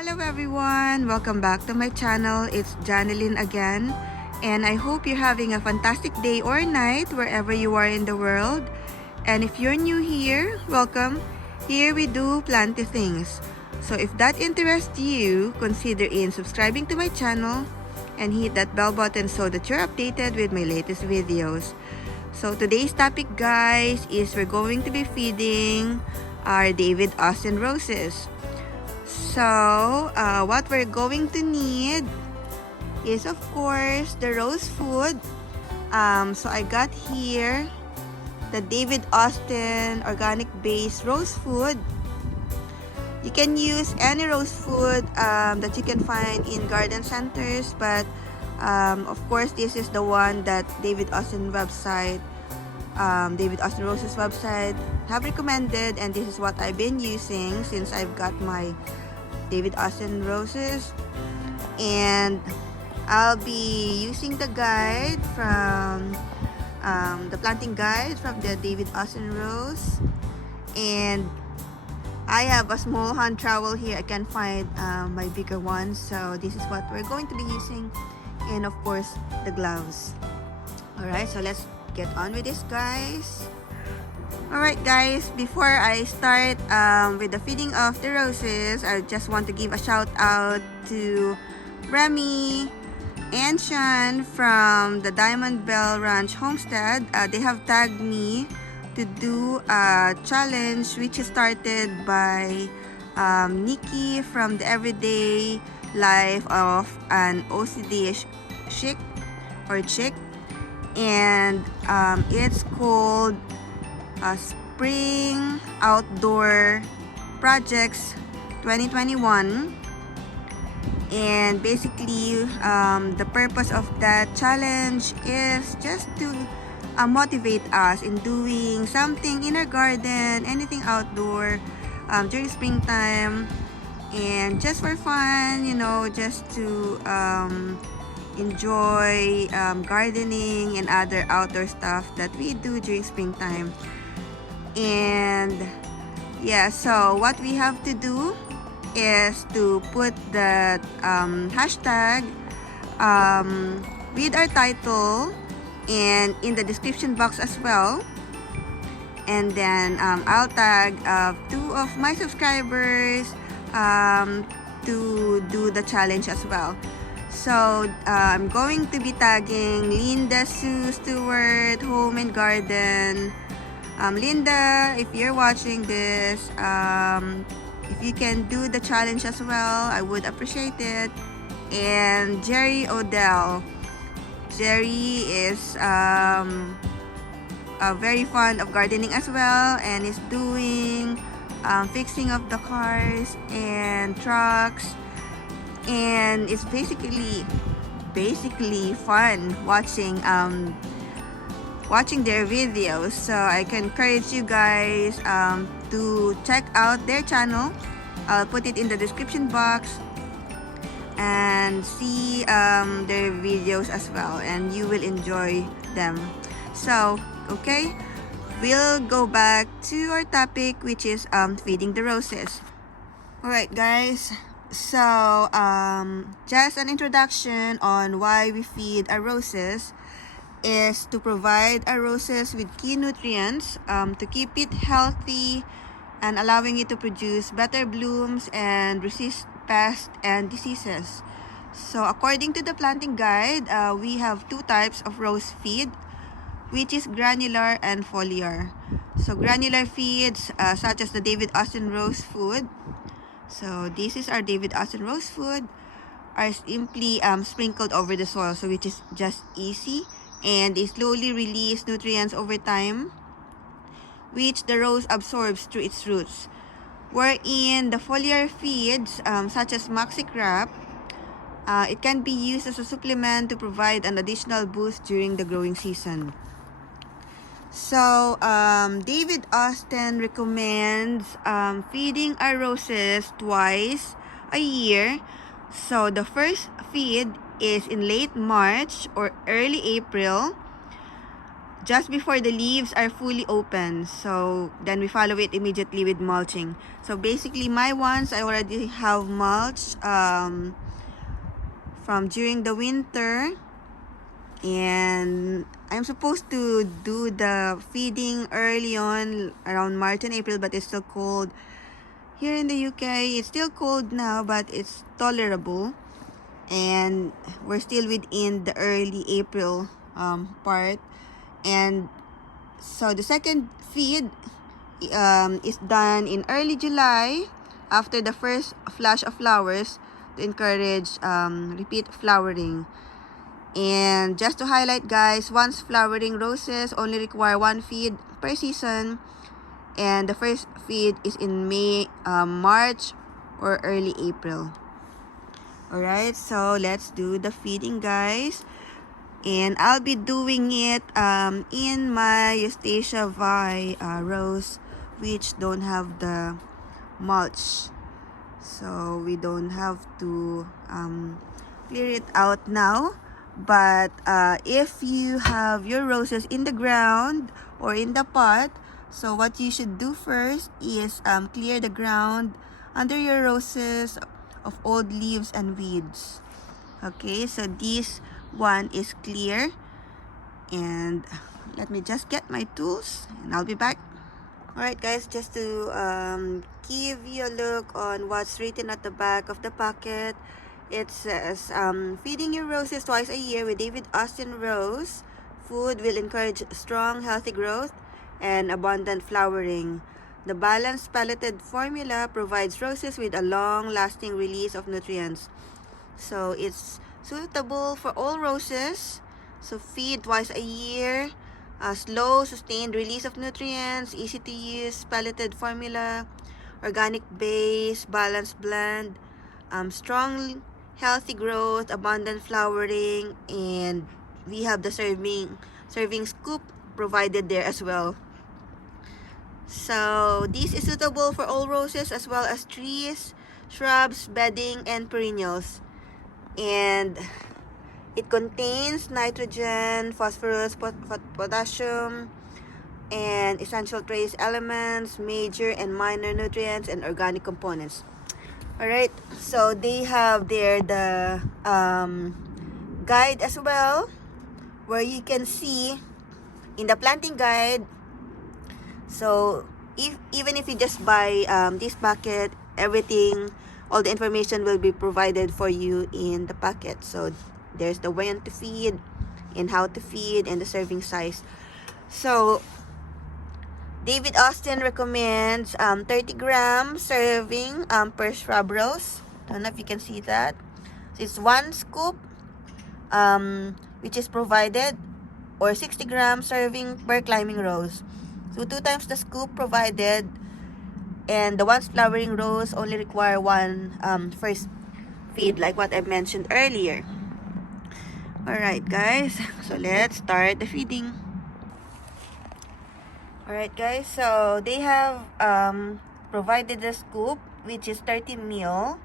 Hello everyone! Welcome back to my channel. It's Janelyn again. And I hope you're having a fantastic day or night wherever you are in the world. And if you're new here, welcome. Here we do plenty things. So if that interests you, consider in subscribing to my channel and hit that bell button so that you're updated with my latest videos. So today's topic, guys, is we're going to be feeding our David Austin roses. So, what we're going to need is, of course, the rose food. So I got here the David Austin organic based rose food. You can use any rose food that you can find in garden centers, but of course, this is the one that David Austin website, David Austin Roses website have recommended, and this is what I've been using since I've got my David Austin roses. And I'll be using the guide from the planting guide from the David Austin rose, and I have a small hand trowel here. I can find my bigger one, so this is what we're going to be using, and of course the gloves. Alright, so let's get on with this, guys. Alright guys, before I start with the feeding of the roses, I just want to give a shout out to Remy and Sean from the Bell Ranch Homestead. They have tagged me to do a challenge which is started by Nikki from the everyday life of an OCDish Chick or Chick, and it's called Spring Outdoor Projects 2021. And basically the purpose of that challenge is just to motivate us in doing something in our garden, anything outdoor during springtime, and just for fun, you know, just to enjoy gardening and other outdoor stuff that we do during springtime. And yeah, so what we have to do is to put the hashtag with our title and in the description box as well. And then I'll tag 2 of my subscribers to do the challenge as well. So I'm going to be tagging Linda Sue Stewart Home and Garden. Linda, if you're watching this, if you can do the challenge as well, I would appreciate it. And Jerry Odell. Jerry is very fond of gardening as well, and is doing fixing of the cars and trucks, and it's basically fun watching their videos. So I can encourage you guys to check out their channel. I'll put it in the description box and see their videos as well, and you will enjoy them. So okay, we'll go back to our topic, which is feeding the roses. Alright guys, so just an introduction on why we feed our roses is to provide our roses with key nutrients to keep it healthy and allowing it to produce better blooms and resist pests and diseases. So according to the planting guide, we have 2 types of rose feed, which is granular and foliar. So granular feeds such as the David Austin rose food. So this is our David Austin rose food, are simply sprinkled over the soil, so which is just easy, and they slowly release nutrients over time, which the rose absorbs through its roots. Wherein the foliar feeds, such as Maxi Crop, it can be used as a supplement to provide an additional boost during the growing season. So, David Austin recommends feeding our roses twice a year. So, the first feed is in late March or early April. just before the leaves are fully open. So then we follow it immediately with mulching. So basically my ones I already have mulched from during the winter, and I'm supposed to do the feeding early on around March and April, but it's still cold here in the UK. It's still cold now, but it's tolerable, and we're still within the early April part. And so the second feed is done in early July after the first flush of flowers to encourage repeat flowering. And just to highlight, guys, once flowering roses only require one feed per season, and the first feed is in March or early April. Alright, so let's do the feeding, guys. And I'll be doing it in my Eustacia Vi rows, which don't have the mulch. So we don't have to clear it out now. But if you have your roses in the ground or in the pot, so what you should do first is clear the ground under your roses of old leaves and weeds. Okay, so this one is clear, and let me just get my tools and I'll be back. Alright guys, just to give you a look on what's written at the back of the packet. It says, feeding your roses twice a year with David Austin Rose food will encourage strong, healthy growth and abundant flowering. The balanced pelleted formula provides roses with a long-lasting release of nutrients. So it's suitable for all roses. So feed twice a year. Slow, sustained release of nutrients, easy to use, pelleted formula, organic base, balanced blend, strong, healthy growth, abundant flowering, and we have the serving scoop provided there as well. So this is suitable for all roses as well as trees, shrubs, bedding, and perennials. And it contains nitrogen, phosphorus, potassium, and essential trace elements, major and minor nutrients, and organic components. Alright, so they have there the guide as well, where you can see in the planting guide. So even if you just buy this packet, everything, all the information will be provided for you in the packet. So there's the when to feed and how to feed and the serving size. So David Austin recommends 30 grams serving per shrub rose. Don't know if you can see that. So it's 1 scoop which is provided, or 60 grams serving per climbing rose. So 2 times the scoop provided, and the once flowering rose only require one first feed, like what I mentioned earlier. Alright guys, so let's start the feeding. Alright guys, so they have provided the scoop, which is 30 ml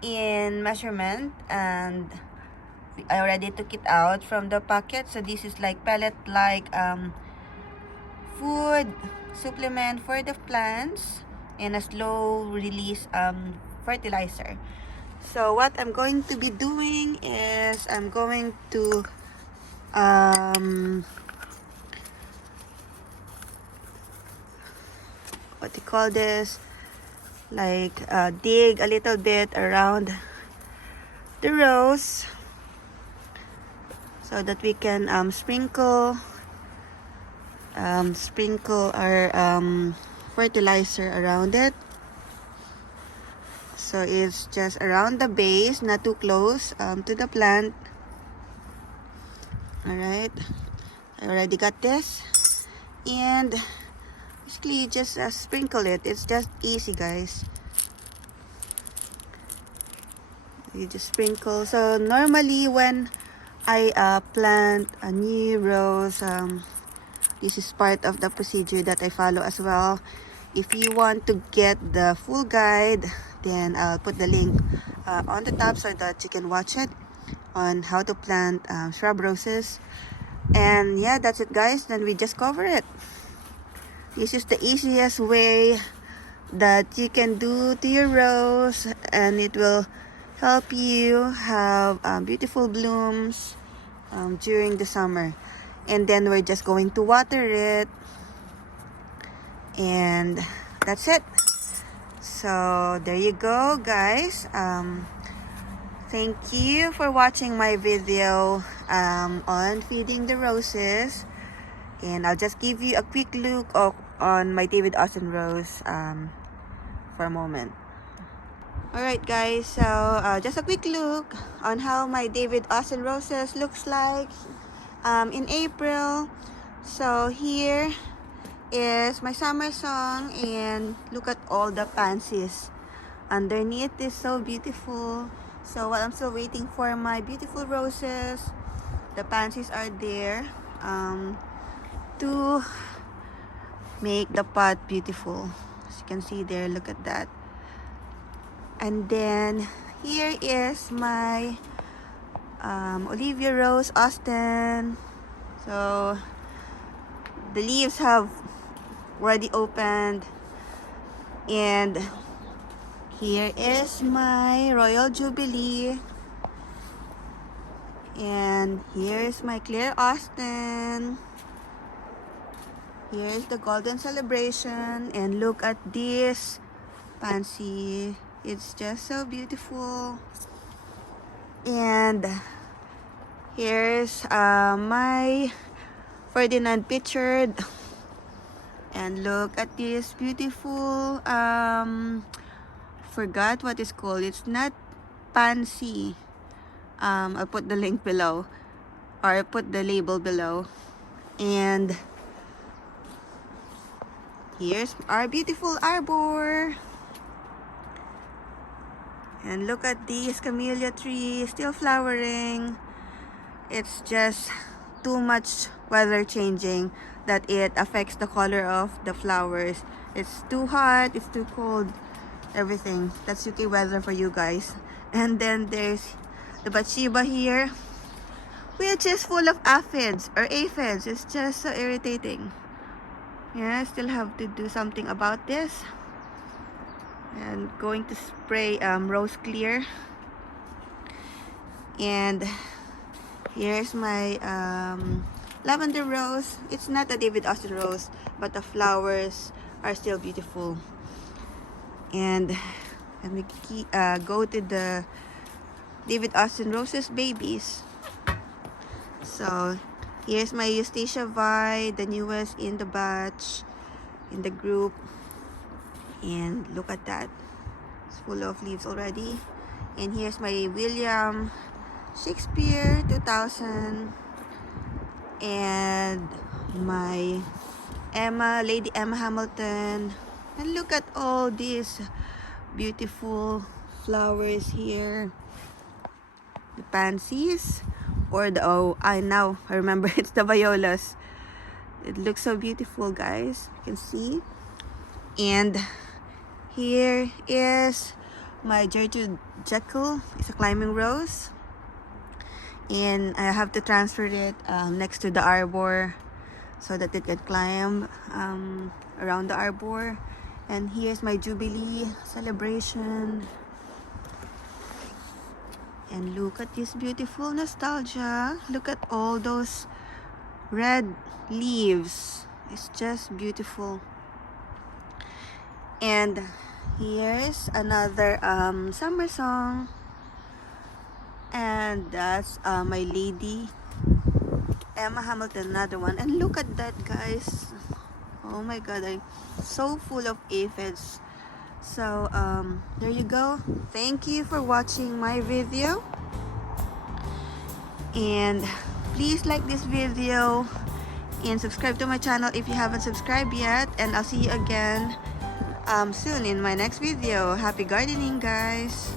in measurement, and I already took it out from the packet. So this is like pellet like food supplement for the plants and a slow release fertilizer. So what I'm going to be doing is I'm going to what do you call this, like dig a little bit around the rows so that we can sprinkle our fertilizer around it. So it's just around the base, not too close to the plant. Alright, I already got this, and basically just sprinkle it. It's just easy guys, you just sprinkle. So normally when I plant a new rose, this is part of the procedure that I follow as well. If you want to get the full guide, then I'll put the link on the top so that you can watch it on how to plant shrub roses. And yeah, that's it guys. Then we just cover it. This is the easiest way that you can do to your rose, and it will help you have beautiful blooms during the summer. And then we're just going to water it, and that's it. So there you go guys. Thank you for watching my video on feeding the roses, and I'll just give you a quick look on my David Austin rose for a moment. Alright guys, so just a quick look on how my David Austin roses looks like in April. So here is my summer song, and look at all the pansies underneath. Is so beautiful. So while I'm still waiting for my beautiful roses, the pansies are there to make the pot beautiful. As you can see there, look at that. And then here is my Olivia Rose Austin. So the leaves have already opened, and here is my Royal Jubilee, and here's my Clear Austin. Here's the Golden Celebration, and look at this pansy. It's just so beautiful. And here's my Ferdinand Pictured, and look at this beautiful forgot what it's called. It's not pansy. I'll put the link below, or I'll put the label below. And here's our beautiful arbor. And look at this camellia tree still flowering. It's just too much weather changing that it affects the color of the flowers. It's too hot, it's too cold, everything. That's UK weather for you guys. And then there's the Bathsheba here, which is full of aphids or aphids. It's just so irritating. Yeah, I still have to do something about this. And going to spray Rose Clear. And here's my lavender rose. It's not a David Austin rose, but the flowers are still beautiful. And let me go to the David Austin roses babies. So here's my Eustacia Vi, the newest in the batch, in the group. And look at that, it's full of leaves already. And here's my William Shakespeare 2000, and my Lady Emma Hamilton. And look at all these beautiful flowers here. The pansies, or the I remember, it's the violas. It looks so beautiful guys, you can see. And here is my Gertrude Jekyll. It's a climbing rose, and I have to transfer it next to the arbor so that it can climb around the arbor. And here's my Jubilee Celebration. And look at this beautiful nostalgia. Look at all those red leaves. It's just beautiful. And here's another summer song, and that's my Lady Emma Hamilton, another one. And look at that guys, oh my god, I'm so full of aphids. So there you go. Thank you for watching my video, and please like this video and subscribe to my channel if you haven't subscribed yet. And I'll see you again soon in my next video. Happy gardening guys.